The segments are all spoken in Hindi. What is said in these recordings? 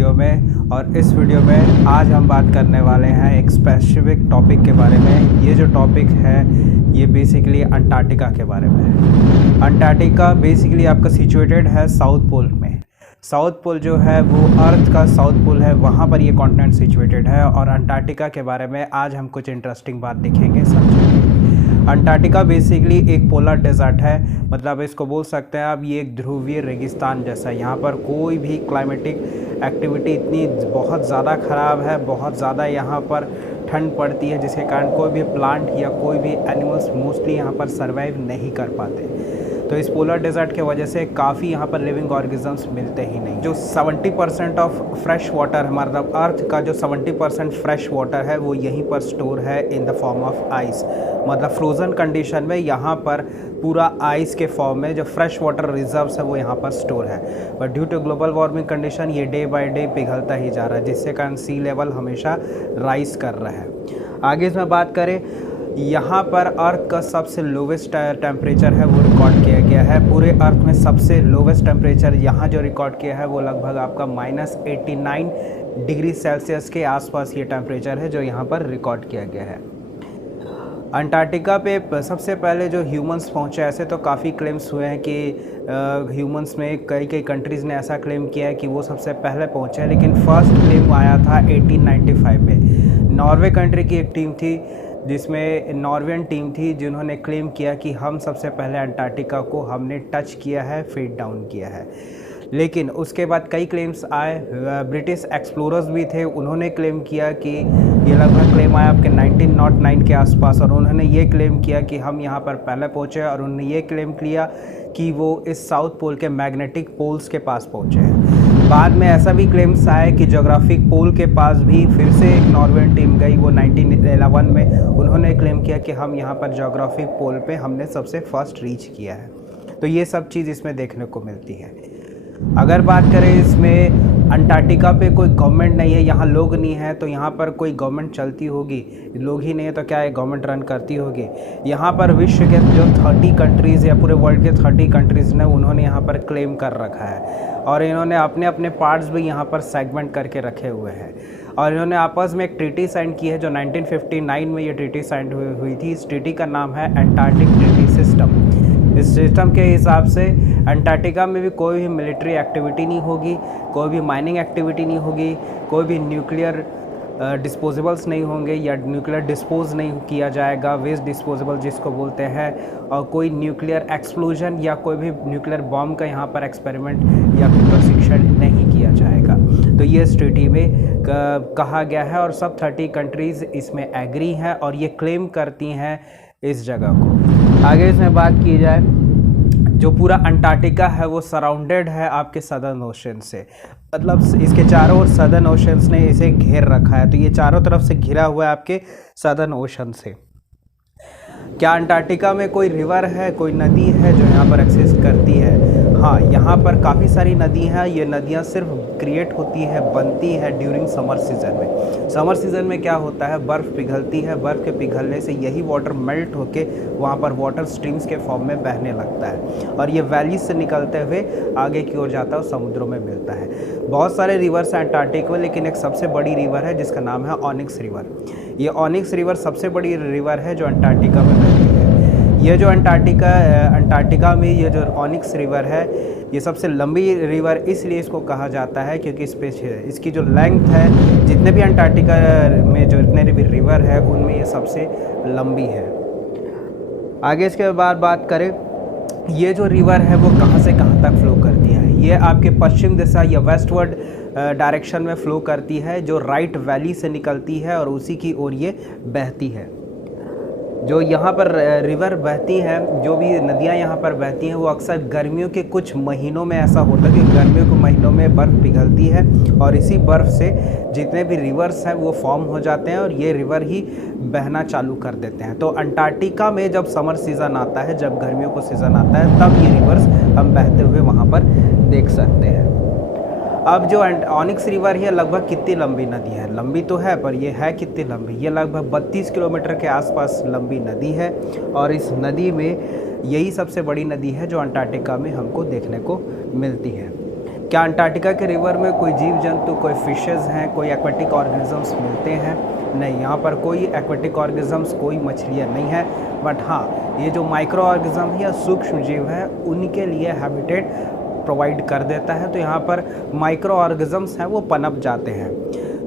वीडियो में। और इस वीडियो में आज हम बात करने वाले हैं एक स्पेसिफिक टॉपिक के बारे में। ये जो टॉपिक है ये बेसिकली अंटार्कटिका के बारे में है। अंटार्कटिका बेसिकली आपका सिचुएटेड है साउथ पोल में। साउथ पोल जो है वो अर्थ का साउथ पोल है, वहाँ पर ये कॉन्टिनेंट सिचुएटेड है। और अंटार्कटिका के बारे में आज हम कुछ इंटरेस्टिंग बात देखेंगे, समझेंगे। अंटार्कटिका बेसिकली एक पोलर डेजर्ट है, मतलब इसको बोल सकते हैं आप ये एक ध्रुवीय रेगिस्तान जैसा। यहाँ पर कोई भी क्लाइमेटिक एक्टिविटी इतनी बहुत ज़्यादा ख़राब है, बहुत ज़्यादा यहाँ पर ठंड पड़ती है, जिसके कारण कोई भी प्लांट या कोई भी एनिमल्स मोस्टली यहाँ पर सर्वाइव नहीं कर पाते। तो इस पोलर डेजर्ट के वजह से काफ़ी यहाँ पर लिविंग ऑर्गेनिजम्स मिलते ही नहीं। जो 70% ऑफ फ्रेश वाटर है, मतलब अर्थ का जो 70% फ्रेश वाटर है वो यहीं पर स्टोर है in the form of ice. मतलब फ्रोज़न कंडीशन में यहाँ पर पूरा आइस के फॉर्म में जो फ्रेश वाटर रिजर्व्स है वो यहाँ पर स्टोर है। But due to global warming condition ये डे बाय डे पिघलता ही जा रहा है, जिससे कारण सी लेवल हमेशा राइज कर रहा है। आगे इसमें बात करें, यहाँ पर अर्थ का सबसे लोवेस्ट टेम्परेचर है वो रिकॉर्ड किया गया है। पूरे अर्थ में सबसे लोवेस्ट टेम्परेचर यहाँ जो रिकॉर्ड किया है वो लगभग आपका -89 डिग्री सेल्सियस के आसपास ये टेम्परेचर है जो यहाँ पर रिकॉर्ड किया गया है। अंटार्कटिका पे सबसे पहले जो ह्यूमंस पहुँचे, ऐसे तो काफ़ी क्लेम्स हुए हैं कि ह्यूमंस में कई कंट्रीज़ ने ऐसा क्लेम किया है कि वो सबसे पहले पहुँचे, लेकिन फर्स्ट क्लेम आया था 1895 में। नॉर्वे कंट्री की एक टीम थी, जिसमें नॉर्वेन टीम थी, जिन्होंने क्लेम किया कि हम सबसे पहले अंटार्कटिका को हमने टच किया है, फीट डाउन किया है। लेकिन उसके बाद कई क्लेम्स आए, ब्रिटिश एक्सप्लोरर्स भी थे, उन्होंने क्लेम किया कि ये लगभग क्लेम आया आपके 1909 के आसपास, और उन्होंने ये क्लेम किया कि हम यहाँ पर पहले पहुँचे, और उन्होंने ये क्लेम किया कि वो इस साउथ पोल के मैग्नेटिक पोल्स के पास पहुँचे हैं। बाद में ऐसा भी क्लेम्स आए कि जोग्राफिक पोल के पास भी फिर से एक नॉर्वेन टीम गई, वो 1911 में उन्होंने क्लेम किया कि हम यहाँ पर जोग्राफिक पोल पे हमने सबसे फर्स्ट रीच किया है। तो ये सब चीज़ इसमें देखने को मिलती है। अगर बात करें इसमें, अंटार्कटिका पे कोई गवर्नमेंट नहीं है, यहाँ लोग नहीं है, तो यहाँ पर कोई गवर्नमेंट चलती होगी? लोग ही नहीं है तो क्या है गवर्नमेंट रन करती होगी? यहाँ पर विश्व के जो 30 कंट्रीज़ या पूरे वर्ल्ड के 30 कंट्रीज़ ने उन्होंने यहाँ पर क्लेम कर रखा है, और इन्होंने अपने अपने पार्ट्स भी यहाँ पर सेगमेंट करके रखे हुए हैं। और इन्होंने आपस में एक ट्रीटी साइन की है जो 1959 में ये ट्रीटी साइन हुई थी। इस ट्रीटी का नाम है एंटार्क्टिक ट्रीटी सिस्टम। इस सिस्टम के हिसाब से अंटार्कटिका में भी कोई भी मिलिट्री एक्टिविटी नहीं होगी, कोई भी माइनिंग एक्टिविटी नहीं होगी, कोई भी न्यूक्लियर डिस्पोजेबल्स नहीं होंगे या न्यूक्लियर डिस्पोज नहीं किया जाएगा, वेस्ट डिस्पोजेबल जिसको बोलते हैं, और कोई न्यूक्लियर एक्सप्लोजन या कोई भी न्यूक्लियर बॉम्ब का यहाँ पर एक्सपेरिमेंट या फिर प्रशिक्षण नहीं किया जाएगा। तो ये इस ट्रीटी में कहा गया है, और सब 30 कंट्रीज़ इसमें एग्री हैं और ये क्लेम करती हैं इस जगह को। आगे इसमें बात की जाए, जो पूरा अंटार्कटिका है वो सराउंडेड है आपके सदर्न ओशन से, मतलब इसके चारों ओर सदर्न ओशंस ने इसे घेर रखा है। तो ये चारों तरफ से घिरा हुआ है आपके सदर्न ओशन से। क्या अंटार्कटिका में कोई रिवर है, कोई नदी है जो यहाँ पर एक्सिस्ट करती है? हाँ, यहाँ पर काफ़ी सारी नदी हैं। ये नदियाँ सिर्फ क्रिएट होती है, बनती है ड्यूरिंग समर सीज़न में। समर सीज़न में क्या होता है, बर्फ़ पिघलती है, बर्फ़ के पिघलने से यही वाटर मेल्ट होके वहाँ पर वाटर स्ट्रीम्स के फॉर्म में बहने लगता है, और ये वैलीज से निकलते हुए आगे की ओर जाता है और समुद्रों में मिलता है। बहुत सारे रिवर्स हैं अंटार्कटिका में, लेकिन एक सबसे बड़ी रिवर है जिसका नाम है ऑनिक्स रिवर। ये ऑनिक्स रिवर सबसे बड़ी रिवर है जो अंटार्कटिका में बहती है। ये जो अंटार्कटिका में ये जो ऑनिक्स रिवर है, ये सबसे लंबी रिवर इसलिए इसको कहा जाता है क्योंकि इसकी जो लेंथ है, जितने भी अंटार्कटिका में जो जितने भी रिवर है उनमें ये सबसे लंबी है। आगे इसके बाद बात करें, ये जो रिवर है वो कहाँ से कहाँ तक फ्लो करती है? ये आपके पश्चिम दिशा या वेस्टवर्ड डायरेक्शन में फ़्लो करती है, जो राइट वैली से निकलती है और उसी की ओर ये बहती है। जो यहाँ पर रिवर बहती हैं, जो भी नदियाँ यहाँ पर बहती हैं, वो अक्सर गर्मियों के कुछ महीनों में ऐसा होता है कि गर्मियों के महीनों में बर्फ़ पिघलती है, और इसी बर्फ़ से जितने भी रिवर्स हैं वो फॉर्म हो जाते हैं और ये रिवर ही बहना चालू कर देते हैं। तो अंटार्कटिका में जब समर सीज़न आता है, जब गर्मियों को सीज़न आता है, तब ये रिवर्स हम बहते हुए वहाँ पर देख सकते हैं। अब जो ऑनिक्स रिवर है लगभग कितनी लंबी नदी है? लंबी तो है, पर ये है कितनी लंबी? ये लगभग 32 किलोमीटर के आसपास लंबी नदी है, और इस नदी में यही सबसे बड़ी नदी है जो अंटार्कटिका में हमको देखने को मिलती है। क्या अंटार्कटिका के रिवर में कोई जीव जंतु, कोई फिशेज़ हैं, कोई एक्वेटिक ऑर्गेनिजम्स मिलते हैं? नहीं, यहाँ पर कोई एक्वेटिक ऑर्गेनिजम्स, कोई मछलियाँ नहीं है। बट हाँ, ये जो माइक्रो ऑर्गेनिज्म या सूक्ष्म जीव है उनके लिए हैबिटेट प्रोवाइड कर देता है। तो यहाँ पर माइक्रो ऑर्गेनिजम्स हैं वो पनप जाते हैं।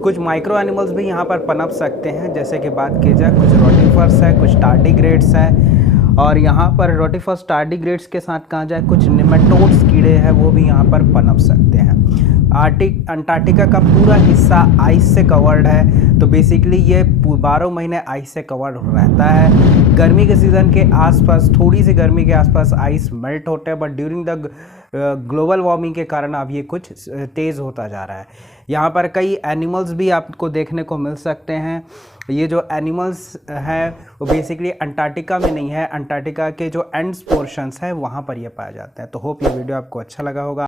कुछ माइक्रो एनिमल्स भी यहाँ पर पनप सकते हैं, जैसे कि बात की जाए कुछ रोटिफर्स है, कुछ टार्डिग्रेड्स हैं, और यहाँ पर रोटिफर्स टार्डिग्रेड्स के साथ कहा जाए कुछ निमेटोड्स कीड़े हैं वो भी यहाँ पर पनप सकते हैं। अंटार्कटिका का पूरा हिस्सा आइस से कवर्ड है, तो बेसिकली ये 12 महीने आइस से कवर्ड रहता है। गर्मी के सीज़न के आसपास, थोड़ी सी गर्मी के आसपास आइस मेल्ट होते हैं, but during the global warming के कारण अब ये कुछ तेज़ होता जा रहा है। यहाँ पर कई एनिमल्स भी आपको देखने को मिल सकते हैं। ये जो एनिमल्स हैं वो बेसिकली अंटार्कटिका में नहीं है, अंटार्कटिका के जो एंड्स पोर्शंस हैं वहाँ पर ये पाए जाते हैं। तो होप ये वीडियो आपको अच्छा लगा होगा।